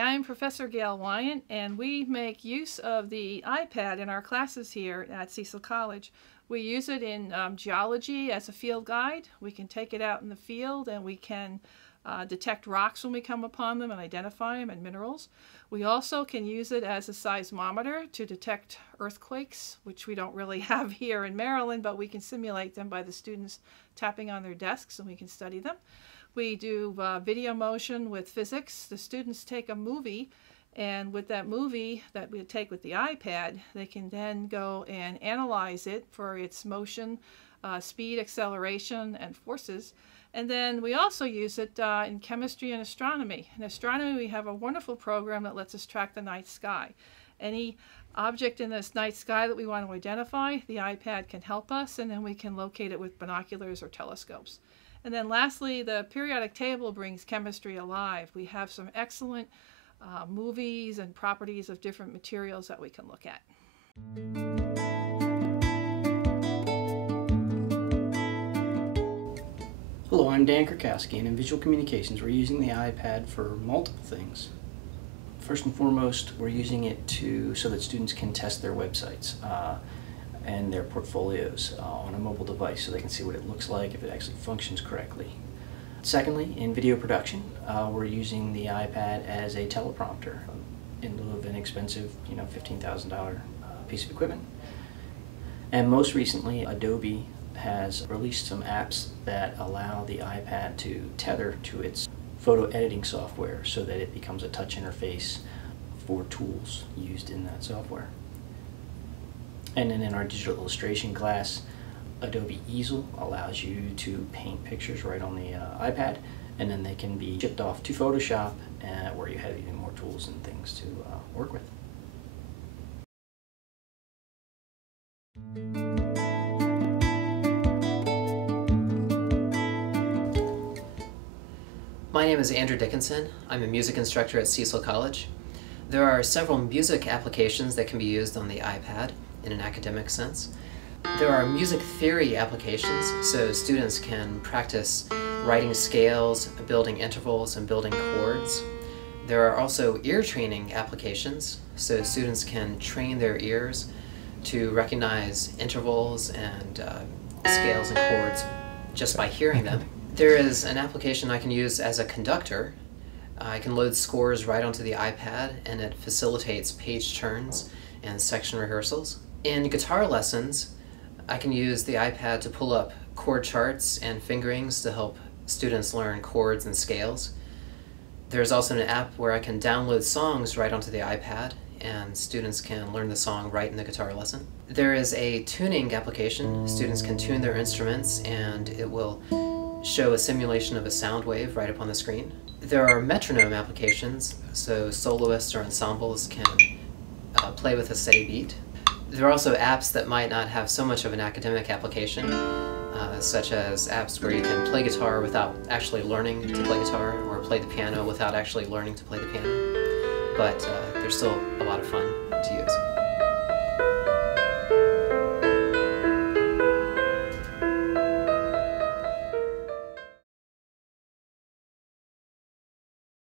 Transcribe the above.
I'm Professor Gail Wyant, and we make use of the iPad in our classes here at Cecil College. We use it in geology as a field guide. We can take it out in the field and we can detect rocks when we come upon them and identify them and minerals. We also can use it as a seismometer to detect earthquakes, which we don't really have here in Maryland, but we can simulate them by the students tapping on their desks and we can study them. We do video motion with physics. The students take a movie, and with that movie that we take with the iPad, they can then go and analyze it for its motion, speed, acceleration, and forces. And then we also use it in chemistry and astronomy. In astronomy, we have a wonderful program that lets us track the night sky. Any object in this night sky that we want to identify, the iPad can help us, and then we can locate it with binoculars or telescopes. And then lastly, the periodic table brings chemistry alive. We have some excellent movies and properties of different materials that we can look at. Hello, I'm Dan Kurkowski, and in visual communications we're using the iPad for multiple things. First and foremost, we're using it so that students can test their websites and their portfolios on a mobile device so they can see what it looks like, if it actually functions correctly. Secondly, in video production, we're using the iPad as a teleprompter in lieu of an expensive, $15,000 piece of equipment. And most recently, Adobe has released some apps that allow the iPad to tether to its photo editing software so that it becomes a touch interface for tools used in that software. And then in our digital illustration class, Adobe Easel allows you to paint pictures right on the iPad, and then they can be shipped off to Photoshop where you have even more tools and things to work with. My name is Andrew Dickinson. I'm a music instructor at Cecil College. There are several music applications that can be used on the iPad in an academic sense. There are music theory applications, so students can practice writing scales, building intervals, and building chords. There are also ear training applications, so students can train their ears to recognize intervals and scales and chords just by hearing them. There is an application I can use as a conductor. I can load scores right onto the iPad, and it facilitates page turns and section rehearsals. In guitar lessons, I can use the iPad to pull up chord charts and fingerings to help students learn chords and scales. There's also an app where I can download songs right onto the iPad, and students can learn the song right in the guitar lesson. There is a tuning application. Students can tune their instruments, and it will show a simulation of a sound wave right up on the screen. There are metronome applications, so soloists or ensembles can play with a steady beat. There are also apps that might not have so much of an academic application, such as apps where you can play guitar without actually learning to play guitar, or play the piano without actually learning to play the piano. But they're still a lot of fun to use.